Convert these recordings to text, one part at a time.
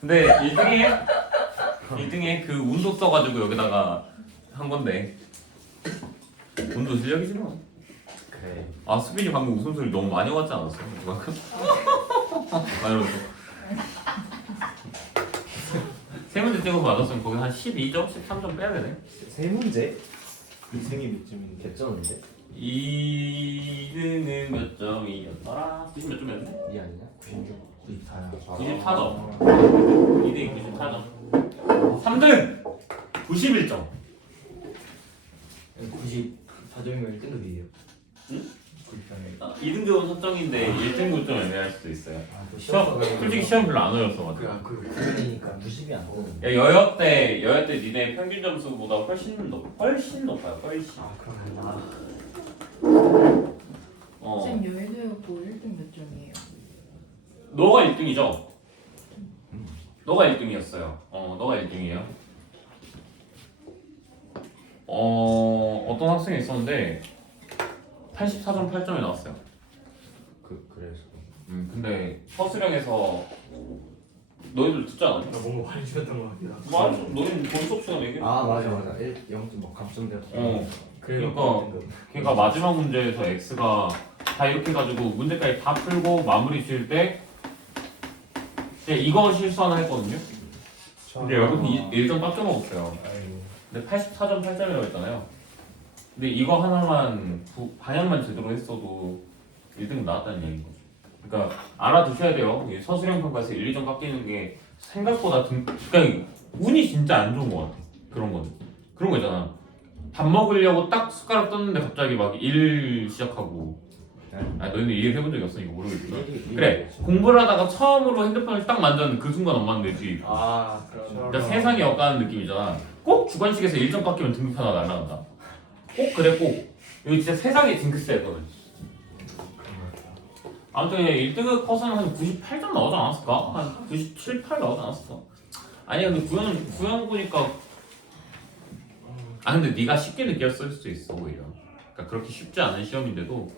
근데 1등에 1등에 그 운도 써가지고 여기다가 한 건데 운도 실력이지 뭐. 그래. 아 수빈이 방금 웃음소리 너무 많이 왔지 않았어? 그만큼? 막 이러면서 세 문제 찍어서 맞았으면 거기 한 12점? 13점 빼야 되네 세 문제? 생이 몇 점인데? 개쩌는데? 2등은 몇 점이었더라? 90몇 점이었네? 이 아니냐? 96, 94야. 94점 2등이 94점 3등! 91점 94점이면 1등급이에요. 응? 94점. 2등급은 설정인데 1등급 좀 애매할 수도 있어요 아, 또 시험, 시험 솔직히 시험 별로 안 어려웠어 그, 아, 그, 그러니까 90이 안 되는. 야 여여 때 여여 때 니네 평균 점수보다 훨씬 높 훨씬 높아요 훨씬 아, 그러면 나. 어 쌤 여의도였고 1등 몇 점이에요? 너가 1등이죠? 너가 1등이었어요 어 너가 1등이에요 어 어떤 학생이 있었는데 84점 8점이 나왔어요 그, 그래서. 음 근데 서술형에서 너희들 듣지 않았니? 나 뭔가 많이 주셨던 것 같긴 하다. 맞아 너희는 본 수업 시간에 얘기해 아, 맞아, 맞아. 1, 0점 뭐 감점되었어. 어 그러니까 그러니까 마지막 문제에서 x가 다 이렇게 해가지고 문제까지 다 풀고 마무리 지을 때 이제 이거 실수 하나 했거든요. 근데 여기서 1점 깎여 먹었어요. 아이고. 근데 84점 8점이라고 했잖아요. 근데 이거 하나만 부- 방향만 제대로 했어도 1등 나왔다는 얘기인 거죠. 그러니까 알아두셔야 돼요. 이 서술형 평가에서 1, 2점 깎이는 게 생각보다 등, 그러니까 운이 진짜 안 좋은 것 같아. 그런 거는. 그런 거 있잖아. 밥 먹으려고 딱 숟가락 떴는데 갑자기 막일 시작하고. 아 너희는 일 해본 적이 없으니까 모르겠지만. 그래 공부를 하다가 처음으로 핸드폰을 딱 만졌는 그 순간 엄마는 되지. 아, 그럼. 그러니까 세상이 엇가는 느낌이잖아. 꼭 주관식에서 1점 깎이면 등급 하나 날라간다. 꼭 그래 꼭. 이거 진짜 세상에 징크스였거든. 아무튼 1등급 컷은 한 98점 나오지 않았을까? 한 97, 8 나오지 않았을까? 아니 근데 구형 구형 보니까 아 근데 네가 쉽게 느꼈을 수도 있어 오히려. 그러니까 그렇게 쉽지 않은 시험인데도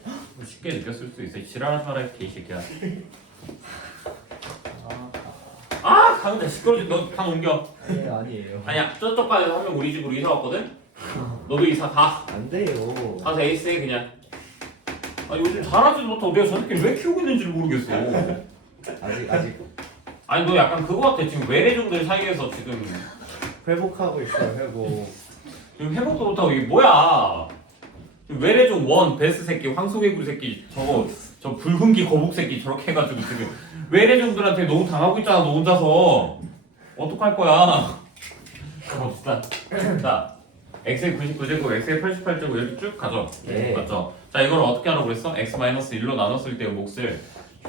쉽게 느꼈을 수도 있어. 지랄하지 마라 이 개새끼야. 아 강자 시끄러지 너강 옮겨. 아니, 아니에요. 아니야 저쪽 반에서 한 명 우리 집으로 이사 왔거든? 너도 이사 가 안 돼요. 가서 에이스 해 그냥 아 요즘 잘하지도 못하고 내가 저렇게 왜 키우고 있는지 를 모르겠어 아직, 아직 아니 너 약간 그거 같아 지금 외래종들 사이에서 지금 회복하고 있어요, 회복. 지금 회복도 못하고 이게 뭐야 외래종 원 베스 새끼 황소개구리 새끼 저거 저 붉은기 거북 새끼 저렇게 해가지고 지금 외래종들한테 너무 당하고 있잖아 너 혼자서 어떡할 거야 가봅시다 자 x의 99제곱 x의 88제곱 이렇게 쭉 가죠 예. 맞죠? 자 이걸 어떻게 하라고 그랬어? x-1로 나눴을 때의 몫을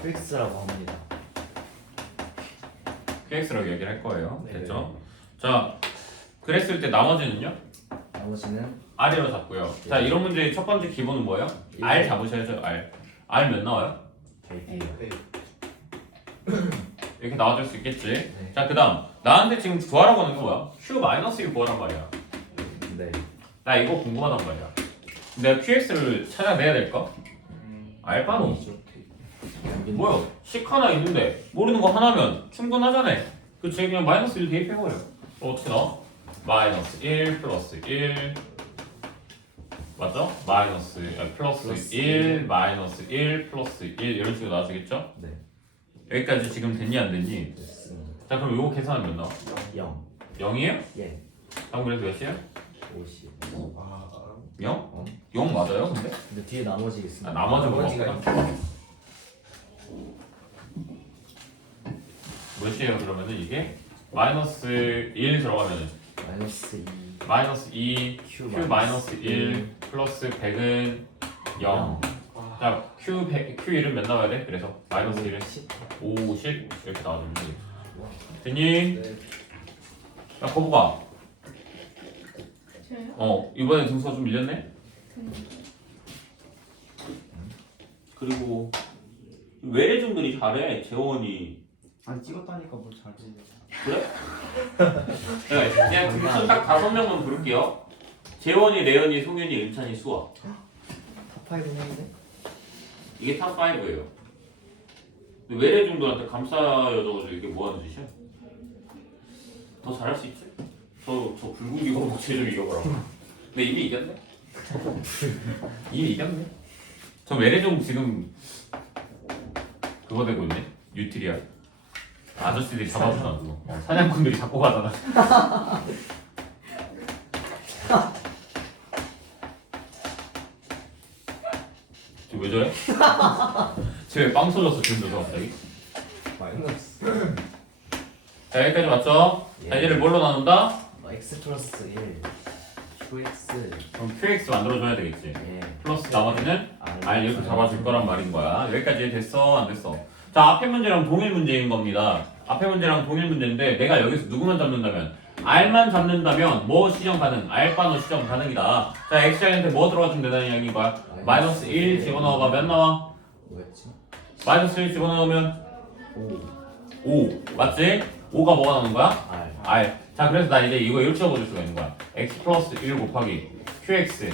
QX라고 합니다. qx라고 얘기를 할 거예요 네. 됐죠? 자 그랬을 때 나머지는요? 나머지는 R이로 잡고요 자 예. 이런 문제의 첫 번째 기본은 뭐예요? 예. R 잡으셔야죠 R R 몇 나와요? JT. 네. 이렇게 나와줄 수 있겠지 네. 자 그 다음 나한테 지금 구하라고 하는 거 뭐야? Q-1 구하란 말이야 네. 나 이거 궁금하단 말이야 내가 QX를 찾아내야 될까? 음, 알바노 여기는 뭐야? 식 하나 있는데 모르는 거 하나면 충분하잖아. 그치? 그냥 마이너스 1 대입해버려. 어, 어떻게 나와? 마이너스 1 플러스 1 맞죠? 마이너스 아, 플러스, 플러스 1 일. 마이너스 1 플러스 1 이런 식으로 나와주겠죠? 네. 여기까지 지금 됐니 안 됐니? 됐습니다. 자 그럼 요거 계산하면 몇 나와? 0. 0이에요? 예. 방금 그래서 몇이에요? 50. 아, 0? 어? 0 맞아요 근데? 근데 뒤에 나머지 있습니다. 아, 나머지 나머지가 뭐가 있- 몇이에요 그러면은 이게? 마이너스 1 들어가면은 마이너스 2. 마이너스 2 Q, 마이너스 1 플러스 100은 0. 아, 자, q 100, q 1은 몇 나와야 돼? 그래서 마이너스 1은 10. 50 이렇게 나와주면 돼. 됐니? 네. 야, 거북아. 저요? 어, 이번에 등수가 좀 밀렸네? 그리고 외래종들이 잘해. 재원이. 아니 찍었다니까 뭘잘 찍냐. 그래? 네, 그냥 등수 딱 다섯 명만 부를게요. 재원이, 레연이, 송윤이, 은찬이, 수아. 탑5 했는데? 이게 탑 5예요. 외래종들한테 감싸여져가지고 이게 뭐 하는 짓이야? 더 잘할 수 있지? 저, 저 붉은 기고 목체 좀 이겨보라고. 근데 이미 이겼네? 이미 이겼네? 저 메레종 지금 그거 되고 있네? 뉴트리아. 아저씨들이 잡아주나 그거. 어, 사냥꾼들이 잡고 가잖아. 쟤왜 저래? 쟤왜빵 터졌어 지금 저 갑자기? 마이너스 자 여기까지 맞죠? 자 예. 얘를 뭘로 나눈다? 어, x 플러스 1 qx 그럼 QX 만들어줘야 되겠지 예 플러스 나머지는 r 이렇게 잡아줄 거란 말인 거야 여기까지 됐어 안 됐어 자 앞에 문제랑 동일 문제인 겁니다 앞에 문제랑 동일 문제인데 내가 여기서 누구만 잡는다면 R만 잡는다면 뭐 시정 가능? R 바노 시정 가능이다. 자 X자리한테 뭐 들어가주면 된다는 이야기인 거야 마이너스 1 집어넣어봐. 몇 나와? 뭐였지? 마이너스 1 집어넣으면 5 5 맞지? 5가 뭐가 나오는 거야? r. R. 자 그래서 나 이제 이거 이렇게 적어줄 수가 있는 거야. X 플러스 1 곱하기 QX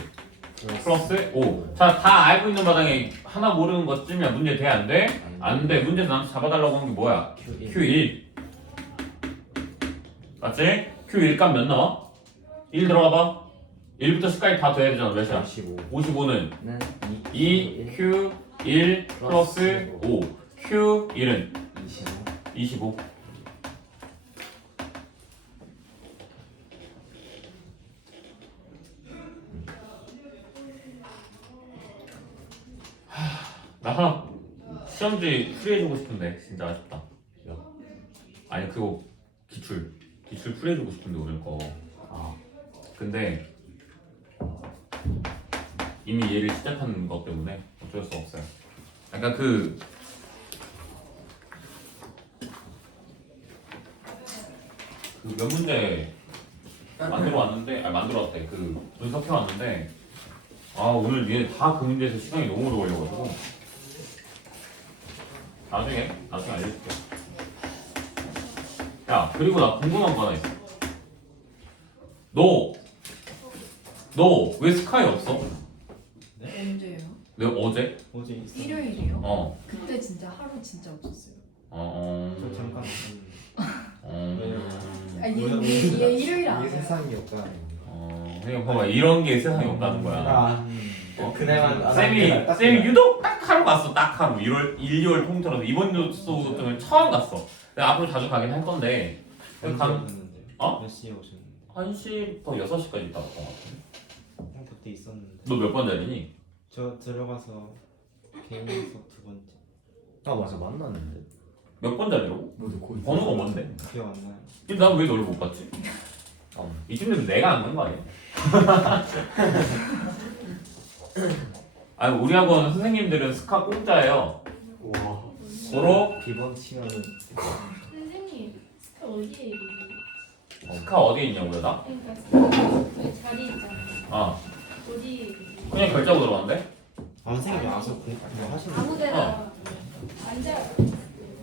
플러스 5. 자, 다 알고 있는 마당에 하나 모르는 것쯤이야 문제 돼? 안 돼? 안 돼. 문제에서 나한테 잡아달라고 한 게 뭐야? q1 Q1. 맞지? Q1 값 몇 나와? 1 들어가 봐. 1부터 10까지 다 돼야 되잖아. 몇이야? 55 55는 는2 Q1 플러스 5. Q1은 25 25. 나 하나 시험지 풀이해주고 싶은데 진짜 아쉽다. 야. 아니 그거 기출 기출 풀이해주고 싶은데 오늘 거. 아 근데 이미 얘를 시작한 것 때문에 어쩔 수 없어요. 약간 그 그몇 문제 만들어 왔는데 아 만들어 왔대 그 분석해 왔는데 아 오늘 얘네 다그 문제에서 시간이 너무 오래 걸려가지고 나중에 나중에 알려줄게 야 그리고 나 궁금한 거 하나 있어 너 너 왜 스카이 없어? 언제요? 내가 어제? 어제 있어. 일요일이요? 어. 그때 진짜 하루 진짜 없었어요. 어. 저 잠깐. 어. 아, 얘, 일요일 안 이게 와요. 세상이 없다 어. 그 러니까 봐봐 이런 게 세상에 없다는 거야. 아, 어? 그날만 안 쌤이 쌤이. 유독 딱 하루 갔어 딱 하루 1월 1, 2월 통틀어서 이번 연도는 처음 갔어. 내가 앞으로 자주 가긴 할 건데 언제 감- 오셨는데? 어? 몇 시에 오셨는데? 1시부터 6시까지 있다 왔던 것 같은데. 형 그때 있었는데. 너몇 번 자리니? 저 들어가서 개인 수업 두 번째. 아 맞아 만났는데 몇 번 자리라고? 너도 거기 번호가 뭔데? 기억 안 나요. 난왜 너를 못 봤지? 어. 이쯤 되면 내가 안 간 거 아니야? 아니 우리 학원 선생님들은 스카 공짜예요. 와 서로 비번 치면은 선생님 스카 어디에 스카 어디에 있냐고요 나? 그러니까 스카 여기 자리 있잖아요 아 어디 그냥 결제하고 들어갔는데? 아 선생님이 와서 공- 뭐 하시는 거 아무 데나 앉아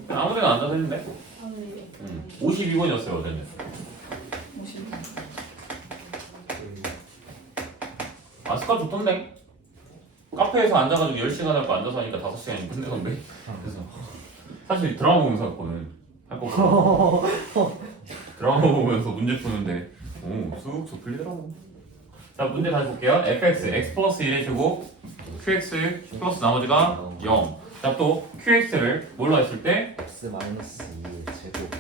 아무 데나 앉아서 했는데? 아, 네. 응. 52번이었어요 어제는. 오신 아 스카 좋던데? 카페에서 앉아가지고 10시간 할 거 앉아서 하니까 5시간이 끝내던데? 그래서 사실 드라마 보면서 했거든 할거 드라마 보면서 문제 푸는데. 오쑥저 풀리더라고. 자 문제 다시 볼게요. Fx x 플러스 1의 제곱 qx 플러스 나머지가 0자또 qx를 뭘로 했을 때? X 마이너스 2의 제곱.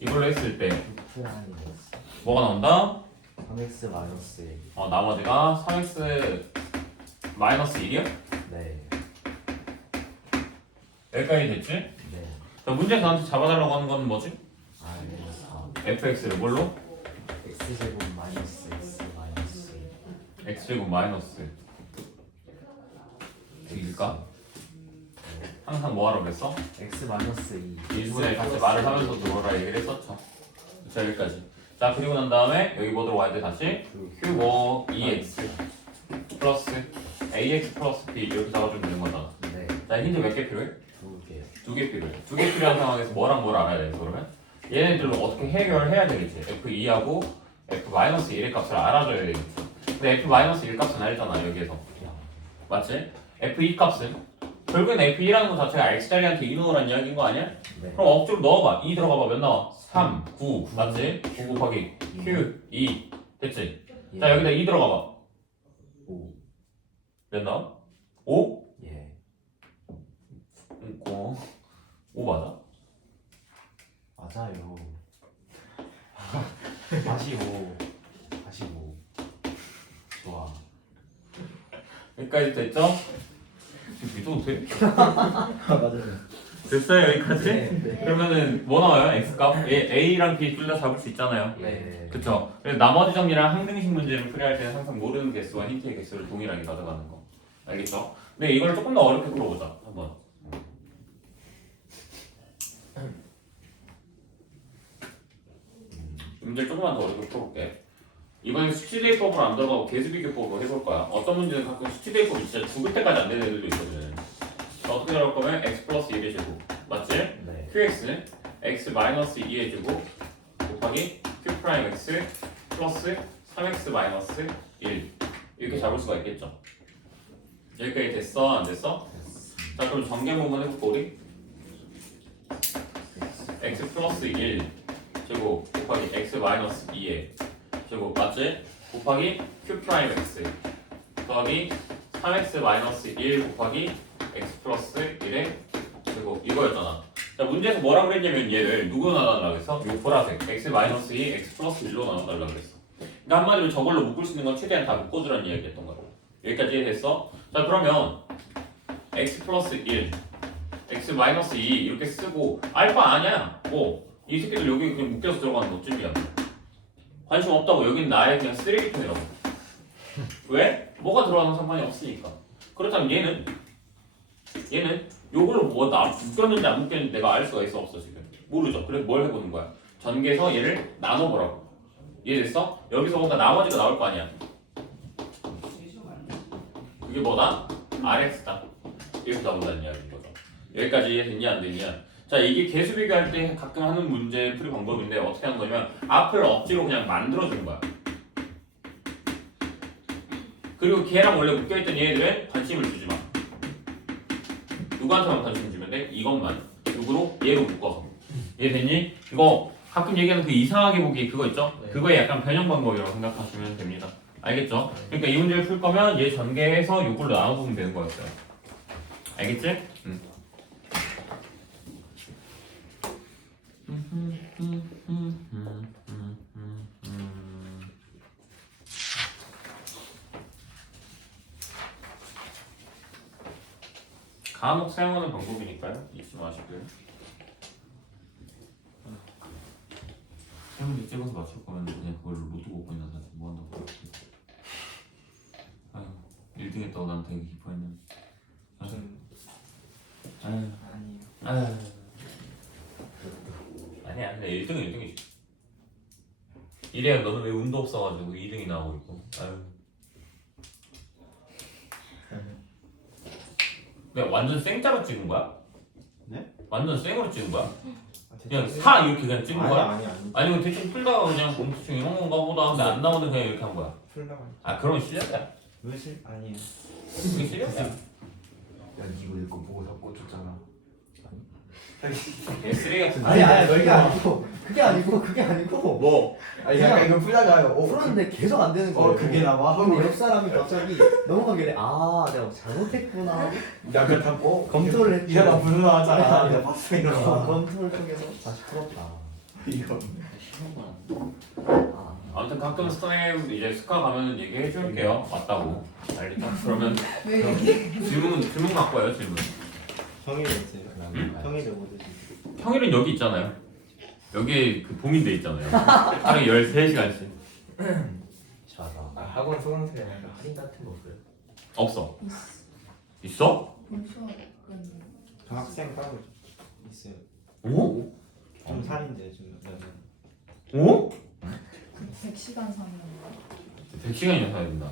이걸로 했을 때 뭐가 나온다? 3x 마이너스 1 어, 나머지가 3x 마이너스 1이요? 네. 여기까지 됐지? 네. 자 문제 저한테 잡아달라고 하는 건 뭐지? r 4 fx를 뭘로? x 제곱 마이너스 x 마이너스 x제곱 마이너스 일까? 항상 뭐 하라고 그랬어? x 마이너스 2 일분에 같이 말을 하면서 들어오라 얘기를 했었죠 자 여기까지 자 그리고 난 다음에 여기 뭐 들어와야 돼 다시? q5 2x 플러스 ax 플러스 b 이렇게 잡아주면 되는 거잖아 네. 자 힌트 몇 개 필요해? 두 개. 두개 필요해 두 개 필요한 상황에서 뭐랑 뭘 알아야 되겠어 그러면? 얘네들로 어떻게 해결해야 되겠지 f2하고 f-1의 값을 알아줘야 되겠지 근데 f-1 값은 알잖아 여기에서 야. 맞지? f2 값은 결국엔 f1라는 거 자체가 x자리한테 2 넣으라는 이야기인 거 아니야? 네. 그럼 억지로 넣어봐 2 들어가봐 몇 나와? 3, 9 맞지? 9 곱하기 q 2 됐지? 예. 자 여기다 2 들어가봐 오. 몇 나와? 5? 예. 응, 고. 5 맞아? 맞아요. 다시 오. 다시 오. 좋아. 여기까지 됐죠? 믿어도 돼? 아 맞아요. 됐어요 여기까지? 네. 그러면은 뭐 나와요? x값? A, A랑 B 둘 다 잡을 수 있잖아요 네. 그쵸? 그래서 나머지 정리랑 항등식 문제를 풀이할 때는 항상 모르는 개수와 힌트의 개수를 동일하게 가져가는 거 알겠죠? 근데 이걸 조금 더 어렵게 풀어보자 한번 문제를 조금만 더 어렵게 풀어볼게 이번엔 수치대입법으로 안 들어가고 개수비교법으로 해볼 거야 어떤 문제는 가끔 수치대입법이 진짜 죽을 때까지 안 되는 애들도 있거든 어떻게 나올 거면 x 플러스 1의 제곱 맞지? 네. qx x 마이너스 2의 제곱 곱하기 q 프라임 x 플러스 3x 마이너스 1 이렇게 잡을 수가 있겠죠 여기까지 됐어 안 됐어? 자 그럼 전개 부분 해볼까 우리? x 플러스 1 제곱 곱하기 x 마이너스 2의 제곱 맞지? 곱하기 q 프라임 x 더하기 3x 마이너스 1 곱하기 x 플러스 1의 제곱. 이거였잖아. 자 문제에서 뭐라 그랬냐면 얘를 누구 나눠달라고 그랬어? 요 보라색. x 마이너스 2 x 플러스 1로 나눠달라고 그랬어. 그러니까 한마디로 저걸로 묶을 수 있는 건 최대한 다 묶어주라는 이야기였던 거야 여기까지 이해됐어? 자 그러면 x 플러스 1 x 마이너스 2 이렇게 쓰고 알바 아니야. 뭐 이 새끼들 여기 그냥 묶여서 들어가는 것 쯤이야 관심 없다고 여긴 나의 그냥 쓰레기통이라고. 왜? 뭐가 들어가는 상관이 없으니까. 그렇다면 얘는? 얘는 요걸로 뭐나 묶였는지 안 묶였는지 내가 알 수가 있어 없어 지금. 모르죠. 그래서 뭘 해보는 거야? 전개에서 얘를 나눠보라고. 이해됐어? 여기서 뭔가 나머지가 나올 거 아니야. 그게 뭐다? RX다. 이렇게 나온다는 이야기인 거죠 여기까지 이해됐냐 안 됐냐 자 이게 개수 비교 할 때 가끔 하는 문제 풀이 방법인데 어떻게 하는 거냐면 앞을 억지로 그냥 만들어 주는 거야 그리고 걔랑 원래 묶여있던 얘들은 관심을 주지 마 누구한테만 관심 주면 돼? 이것만 누구로? 얘로 묶어서 이해됐니? 이거 가끔 얘기하는 그 이상하게 보기 그거 있죠? 네. 그거의 약간 변형 방법이라고 생각하시면 됩니다 알겠죠? 그러니까 이 문제를 풀 거면 얘 전개해서 요걸로 나눠보면 되는 거였어요 알겠지? 응. 간혹 사용하는 방법이니까요. 잊지 마시고요. 세문제 찍어서 맞출 거면 그냥 그걸 로또 먹고 있는 사람 뭐 한다고 아유 1등 했다고 난 되게 기뻐했는데 아유 아유 아니. 아유 아니야 근데 1등은 1등이지 이래야 너는 왜 운도 없어가지고 2등이 나오고 있고 아유 내가 완전 생짜로 찍은 거야? 네? 완전 생으로 찍은 거야? 아, 그냥 사 이렇게 그냥 찍은 아니 거야? 아니 아니. 아니면 대충 풀다가 그냥 공투충 이런 건가 보다 근데 안 나오는 그냥 이렇게 한 거야 풀다가 아 그런 실력이야 왜실 아니에요. 그게 실력이야 야, 이거 읽고 보고 다 꽂혔잖아. 쓰레기 같은 아니 아니 그게 아니고 그게 아니고 그게 아니고 뭐 아니 약간 이거 풀다가 어 풀었는데 계속 안 되는 거예요 어 그게 나와. 근데 옆 사람이 갑자기 넘어가길래 아 내가 잘못했구나 하고 나 그렇다고 검토를 했지 이 사람 무슨 말 아니, 하잖아. 아니. 내가 봤어 이거. 어, 검토를 통해서 다시 풀었다 이거. 아, 아무튼 가끔 스타일 이제 스카 가면은 얘기해 줄게요 맞다고 알겠죠? 그러면 왜 질문 질문 갖고 와요 질문. 응? 평일에 뭐 드시고. 평일은 여기 있잖아요 여기에 그 봉인돼 있잖아요 하루에 13시간씩 맞아. 아, 학원 수강생에 약간 할인 같은 거 없어요? 없어 있어? 그런 저 학생 따로 있어요. 오? 좀 살인데 좀 몇. 오? 100시간 사는 거 100시간이나 사야 된다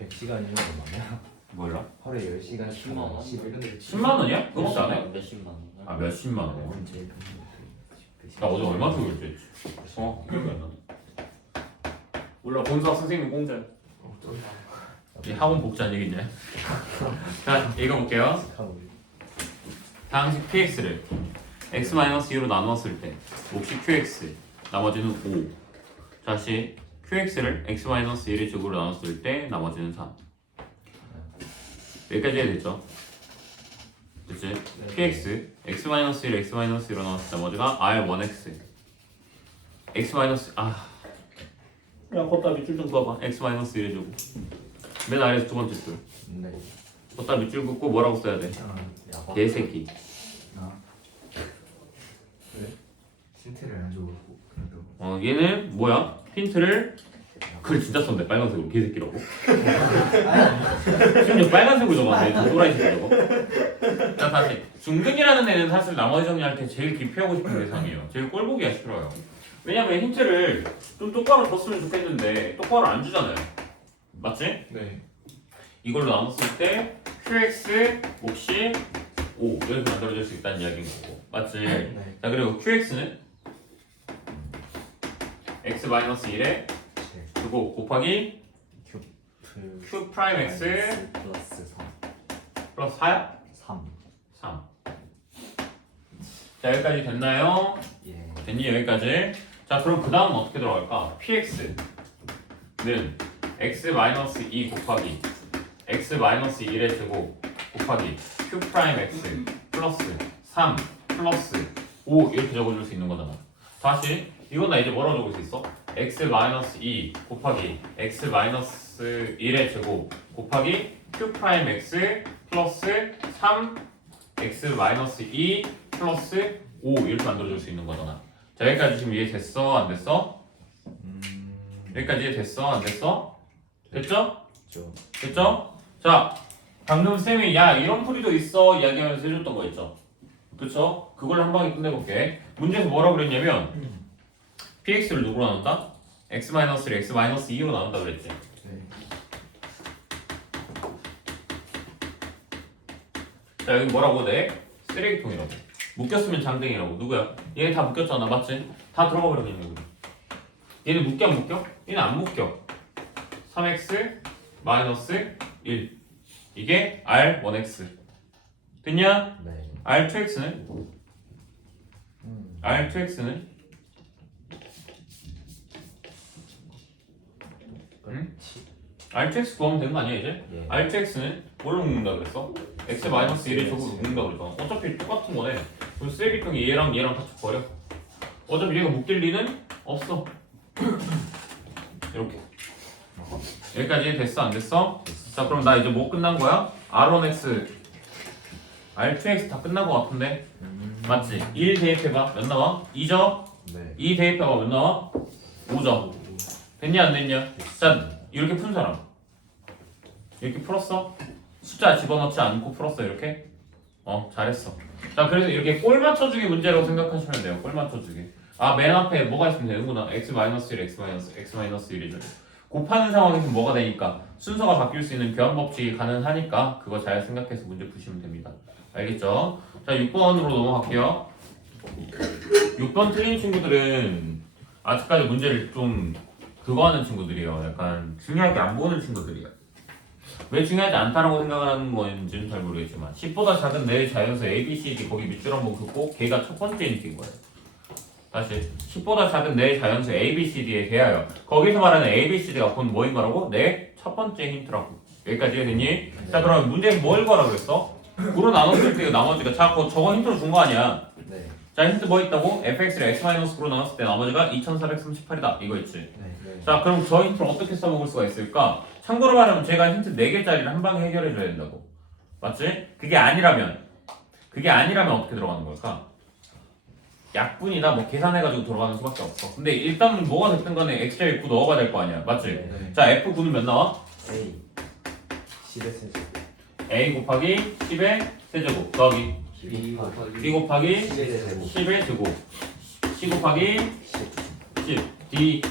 100시간이면 얼마냐? 몰라? 하루에 10시간 10만 원. 11년 10만 원이야? 안 해? 몇십만 원. 아 몇십만 원이야 언제? 나 어제 얼마 주고 결제했지? 어 기억이 안 나. 몰라 본수학 선생님 공짜야. 어, 쩐다. 이 학원 복잡 얘기냐? 자 읽어볼게요. 당시 qx를 x-2로 나누었을 때 몫이 qx 나머지는 5 다시 qx를 x-1의 제곱으로 나눴을 때 나머지는 3 여기까지 해야 됐죠? 그치? px x-1 x-1로 나눴을 때 나머지가 r1x x 아... 야 걷다 밑줄 좀 그어봐 x-1의 제곱 맨 아래에서 두 번째 줄 네. 걷다 밑줄 긋고 뭐라고 써야 돼? 야광. 개새끼 아. 그래? 힌트를 안 그래도 어 얘는 뭐야? 힌트를 글 진짜 썼네 빨간색으로 개새끼라고 심지어 빨간색으로 적었네 저 또라이색 저거 자 다시 중근이라는 애는 사실 나머지 정리할 때 제일 기피하고 싶은 대상이에요 제일 꼴보기가 싫어요 왜냐면 힌트를 좀 똑바로 줬으면 좋겠는데 똑바로 안 주잖아요 맞지? 네. 이걸로 나눴을 때 QX 몫이 5 이렇게 만들어질 수 있다는 이야기인 거고 맞지? 네. 자 그리고 QX는 X-1에 그리고 곱하기 그 Q 프라임 X 플러스 3 플러스 4야? 3 3. 자 여기까지 됐나요? 예. 됐니 여기까지? 자 그럼 그 다음은 어떻게 들어갈까? PX는 X-2 곱하기 X-1의 제곱 곱하기 Q 프라임 X 플러스 3 플러스 5 이렇게 적어줄 수 있는 거잖아 다시 이건 나 이제 뭐라고 적을 수 있어? X-2 곱하기 X-1의 제곱 곱하기 Q 프라임 X 플러스 3 X-2 플러스 5 이렇게 만들어줄 수 있는 거잖아 자 여기까지 지금 이해 됐어? 안 됐어? 음. 여기까지 이해 됐어? 안 됐어? 됐죠? 저 됐죠? 자 방금 쌤이 야 이런 풀이도 있어 이야기하면서 해줬던 거 있죠? 그쵸? 그걸 한 방에 끝내볼게 문제에서 뭐라고 그랬냐면 px를 누구로 나눈다? x-를 x-2로 나눈다 그랬지 네. 자 여기 뭐라고 돼? 쓰레기통이라고 묶였으면 장땡이라고 누구야? 얘네 다 묶였잖아 맞지? 다 들어가 그냥 여기 얘네 묶여 안 묶여? 얘는 안 묶여 3x 마이너스 1 이게 r1x 됐냐? 네. r2x는? 음. r2x는? R2x 구하면 되는 거 아니야 이제? 예. r2x는 뭘로 묶는다 그랬어? x 마이너스 1의 제곱으로 묶는다 그랬잖아 어차피 똑같은 거네 그럼 쓰레기통이 얘랑 얘랑 같이 버려 어차피 얘가 묶일 리는 없어 이렇게 여기까지 됐어 안 됐어? 자 그럼 나 이제 뭐 끝난 거야? r1x r2x 다 끝난 거 같은데 음. 맞지? 1 대입해봐 몇 나와? 2죠? 네. 2 대입해봐 몇 나와? 5죠 됐냐 안 됐냐? 자 이렇게 푼 사람. 이렇게 풀었어? 숫자 집어넣지 않고 풀었어 이렇게? 어 잘했어. 자 그래서 이렇게 꼴 맞춰주기 문제라고 생각하시면 돼요. 꼴 맞춰주기. 아 맨 앞에 뭐가 있으면 되는구나. x-1 x-1 x-1이죠 곱하는 상황에서 뭐가 되니까? 순서가 바뀔 수 있는 교환 법칙이 가능하니까 그거 잘 생각해서 문제 푸시면 됩니다. 알겠죠? 자 6번으로 넘어갈게요. 6번 틀린 친구들은 아직까지 문제를 좀 그거 하는 친구들이에요. 약간 중요하게 안 보는 친구들이에요. 왜 중요하지 않다라고 생각하는 건지는 잘 모르겠지만 10보다 작은 내 자연수 A, B, C, D 거기 밑줄 한번 긋고 걔가 첫 번째 힌트인 거예요. 다시 10보다 작은 내 자연수 A, B, C, D에 대하여 거기서 말하는 A, B, C, D가 본 뭐인 거라고? 내 첫 번째 힌트라고. 여기까지 됐니? 자 그럼 문제에서 뭘 거라 그랬어? 구로 나눴을 때 나머지가 자 그거 저거 힌트로 준 거 아니야. 네. 자 힌트 뭐 있다고? fx를 x-9로 나눴을 때 나머지가 2438이다 이거 있지 네. 네. 자 그럼 저 힌트를 어떻게 써먹을 수가 있을까? 참고로 말하면 제가 힌트 4개짜리를 한 방에 해결해 줘야 된다고 맞지? 그게 아니라면 그게 아니라면 어떻게 들어가는 걸까? 약분이나 뭐 계산해가지고 들어가는 수밖에 없어 근데 일단 뭐가 됐든 간에 x제곱 9 넣어봐야 될거 아니야 맞지? 네. 자 f9는 몇 나와? A 10의 세제 a 곱하기 10의 세제곱 더하기 B 곱하기 b 곱하기 10의 제곱 10의 제곱 c 곱하기 10 10 d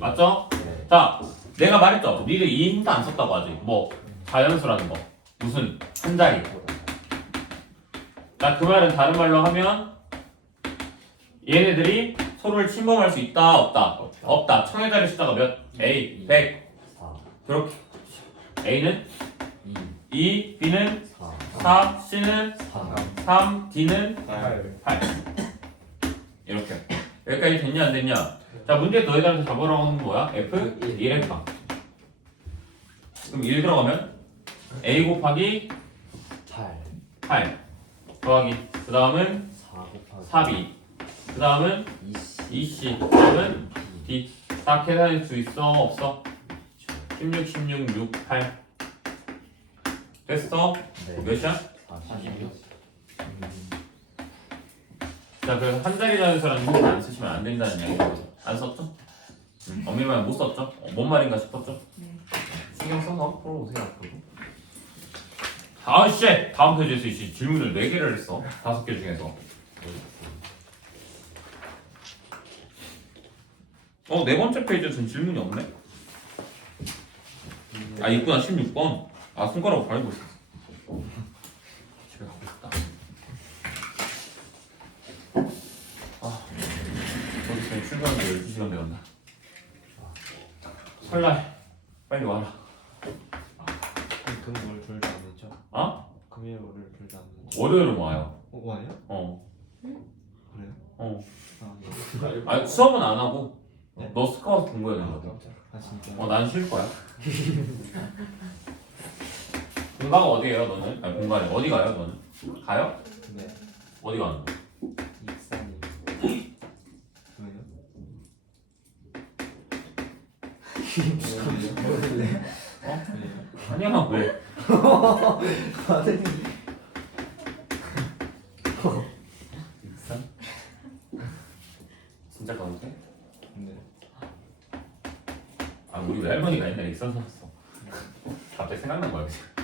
맞죠? 네. 자, 내가 말했죠. 니들 이 힌트 안 썼다고 아직. 뭐 자연수라는 거, 무슨 한 자리. 자, 그 말은 다른 말로 하면 얘네들이 서로를 침범할 수 있다, 없다. 없다. 청의 자리 숫자가 몇? A, 100. 4 그렇게. A는 2 2, B는 4 4, C는 3 3, D는 8 8 이렇게. 여기까지 됐냐 안 됐냐? 자 문제 너희들한테 잡으라고 하는 거야? F? 1의 방 그럼 1 들어가면 A 곱하기 8 8 더하기 그 다음은 4 곱하기 4B 그 다음은 2C 2C 그 다음은 D. 다 계산할 수 있어? 없어? 16, 16, 6, 8 됐어? 네 몇이야? 42자 그래서 한 자리 자연수라는 문안 쓰시면 안 된다는 얘기거든요 안 썼죠? 응. 엄밀히 못 썼죠? 어, 뭔 말인가 싶었죠? 네. 신경 써서 풀어보세요 앞으로 아 씨 다음 페이지에서 이 질문을 4개를 했어 다섯 개 중에서 어 네 번째 페이지에서는 질문이 없네 아 있구나 16번 아 손가락으로 집에 가고 싶다 아 출근하는데 12시간 되었나 설날 빨리 와라 금요일 둘다 안 했죠? 어? 금요일 월요일 둘 다 안 했죠? 월요일은 와요 어, 와요? 어 그래요? 어. 아, 네. 아니 수업은 안 하고 네. 너 스카우트 공부해야 된다 아 진짜? 어, 난 쉴 거야. 공가가 어디예요, 너는? 아니, 공가는 어디 가요, 너는? 가요? 네 어디 가는 거? 익산이 왜요? 왜요? 어? 왜요? 아니야, 왜? 익산? 진짜 가도 돼? 네 아, 우리 외할머니가 옛날에 익산 살았어. 갑자기 생각난 거야, 지금.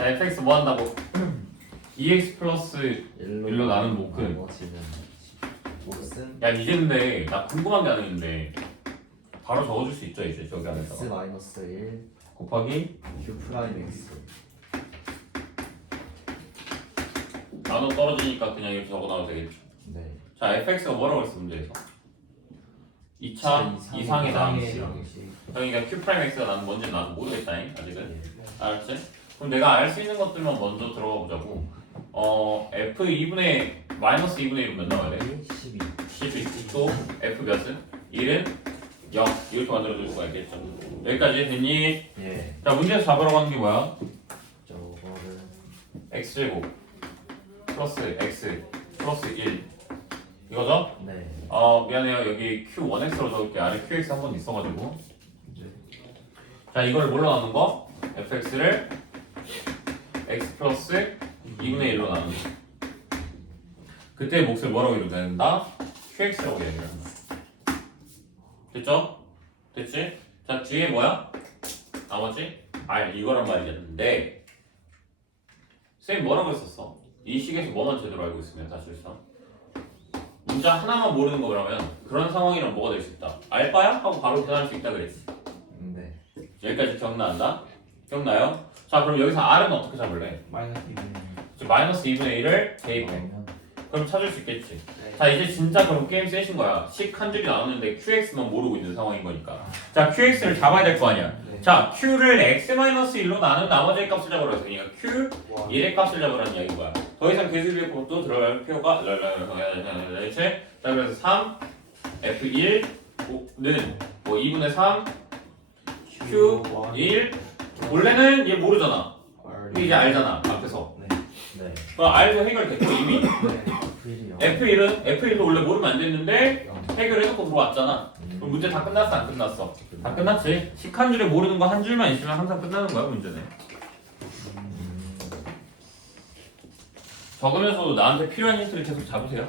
자, fx 뭐 한다고? 2x 플러스 일로 나눈 목은. 몫은 야, 이제 근데 나 궁금한 게 하나 있는데 바로 적어줄 수 있죠, 이제 저기 x 안에다가. 마이너스 1 곱하기 q 프라임 x 나눠 떨어지니까 그냥 이렇게 적어놔도 되겠죠. 네 자, fx가 뭐라고 했어 문제에서? 2차 이상의 낭식. 그러니까 q 프라임 x가 나는 뭔지 나도 모르겠다잉 아직은. 예. 알았지? 그럼 내가 알 수 있는 것들만 먼저 들어가 보자고. 어, f 2분의 마이너스 2분의 1은 몇 나와야 돼? 12 12. 또 f 몇은? 1은 0. 이렇게 만들어줄 수가 있겠죠. 여기까지 됐니? 예 자, 문제에서 잡으라고 하는 게 뭐야? 저거를 x제곱 플러스 x 플러스 1 이거죠? 네 어 미안해요 여기 q1x로 적을게 아래 qx 한 번 있어가지고 자 이걸 뭘로 나눈 거? fx를 x 플러스 2분의 1로 나눈 거 그때 몫을 뭐라고 이루는다? qx라고 얘기를 한다 됐죠? 됐지? 자 뒤에 뭐야? 나머지? 아 이거란 말이었는데 쌤이 뭐라고 했었어? 이 식에서 뭐만 제대로 알고 있으면 사실상 문자 하나만 모르는 거라면 그런 상황이란 뭐가 될 수 있다? 알바야? 하고 바로 대답할 수 있다 그랬지 네 여기까지 기억난다? 기억나요? 자 그럼 여기서 R은 어떻게 잡을래? 마이너스 그치, 마이너스 2분의 1을 대입해. 그럼 찾을 수 있겠지. 자 이제 진짜 그럼 게임 세신 거야. 식 한 줄이 나오는데 QX만 모르고 있는 상황인 거니까. 자 QX를 잡아야 될 거 아니야. 네. 자 Q를 X-1로 나눈 나머지 값을 잡으라서 그러니까 Q 1의 값을 잡으라는 이야기인 거야. 더 이상 계수비의 법도 들어갈 필요가 랄랄랄랄랄랄랄 자 그래서 3 F1는 뭐 2분의 3 Q 1 원래는 얘 모르잖아. 근데 이제 알잖아 앞에서. 네 그럼 알고 해결됐고 이미 F일이요 F1은 F1도 원래 모르면 안 됐는데 해결해놓고 들어왔잖아. 음. 그럼 문제 다 끝났어 안 끝났어? 다 끝났지. 식 한 줄에 모르는 거 한 줄만 있으면 항상 끝나는 거야 문제는. 적으면서도 나한테 필요한 힌트를 계속 잡으세요.